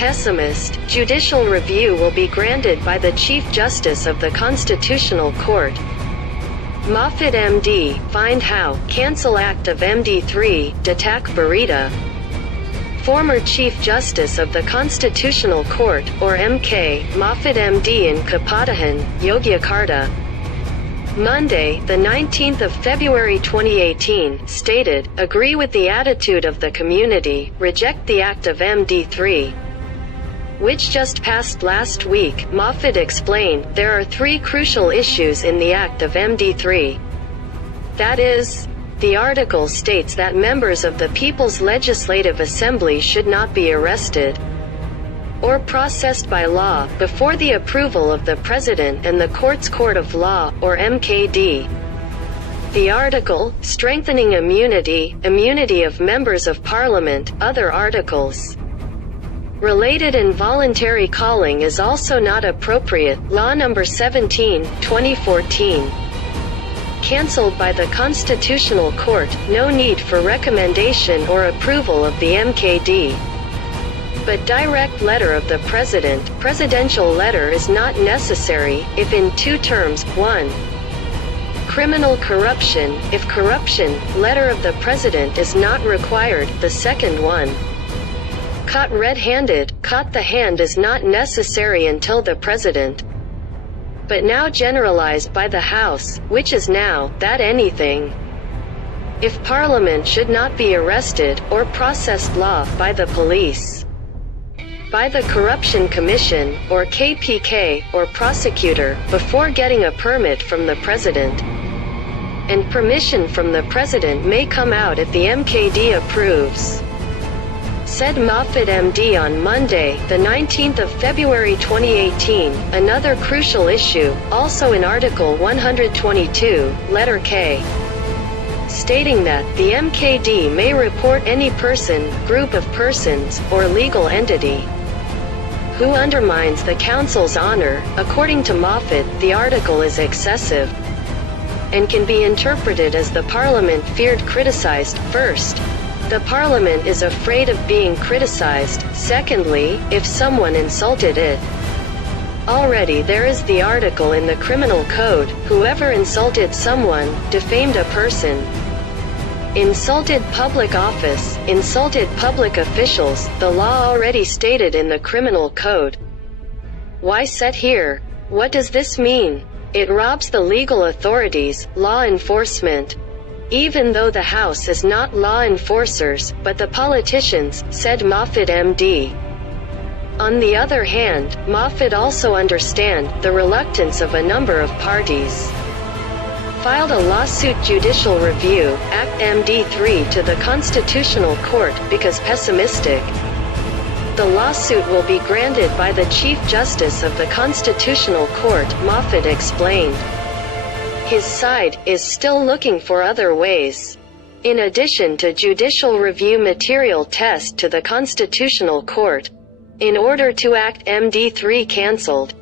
Pessimist, judicial review will be granted by the Chief Justice of the Constitutional Court. Mahfud MD, find how, cancel Act of MD3, Detak Berita. Former Chief Justice of the Constitutional Court, or MK, Mahfud MD in Kapatahan, Yogyakarta. Monday, the 19th of February 2018, stated, agree with the attitude of the community, reject the Act of MD3. Which just passed last week. Mahfud explained, there are three crucial issues in the Act of MD3. That is, the article states that members of the People's Legislative Assembly should not be arrested or processed by law before the approval of the President and the Court's Court of Law, or MKD. The article, strengthening immunity of members of Parliament, other articles. Related involuntary calling is also not appropriate. Law No. 17, 2014. Cancelled by the Constitutional Court, no need for recommendation or approval of the MKD. But direct letter of the President, presidential letter is not necessary, if in two terms. 1. Criminal corruption, if corruption, letter of the President is not required. The second one. Caught red-handed, caught the hand is not necessary until the President. But now generalized by the House, which is now, that anything. If Parliament should not be arrested, or processed law, by the police, by the Corruption Commission, or KPK, or prosecutor, before getting a permit from the President. And permission from the President may come out if the MKD approves. Said Mahfud MD on Monday, the 19th of February 2018, another crucial issue, also in Article 122, letter K, stating that the MKD may report any person, group of persons, or legal entity who undermines the Council's honor. According to Mahfud, the article is excessive and can be interpreted as the Parliament feared criticized. First, the Parliament is afraid of being criticized. Secondly, if someone insulted it. Already there is the article in the Criminal Code, whoever insulted someone, defamed a person, insulted public office, insulted public officials, the law already stated in the Criminal Code. Why set here? What does this mean? It robs the legal authorities, law enforcement. Even though the House is not law enforcers, but the politicians, said Mahfud MD. On the other hand, Mahfud also understand the reluctance of a number of parties. Filed a lawsuit Judicial Review, Act MD3 to the Constitutional Court, because pessimistic. The lawsuit will be granted by the Chief Justice of the Constitutional Court, Mahfud explained. His side is still looking for other ways. In addition to judicial review material test to the Constitutional Court, in order to Act MD3 cancelled.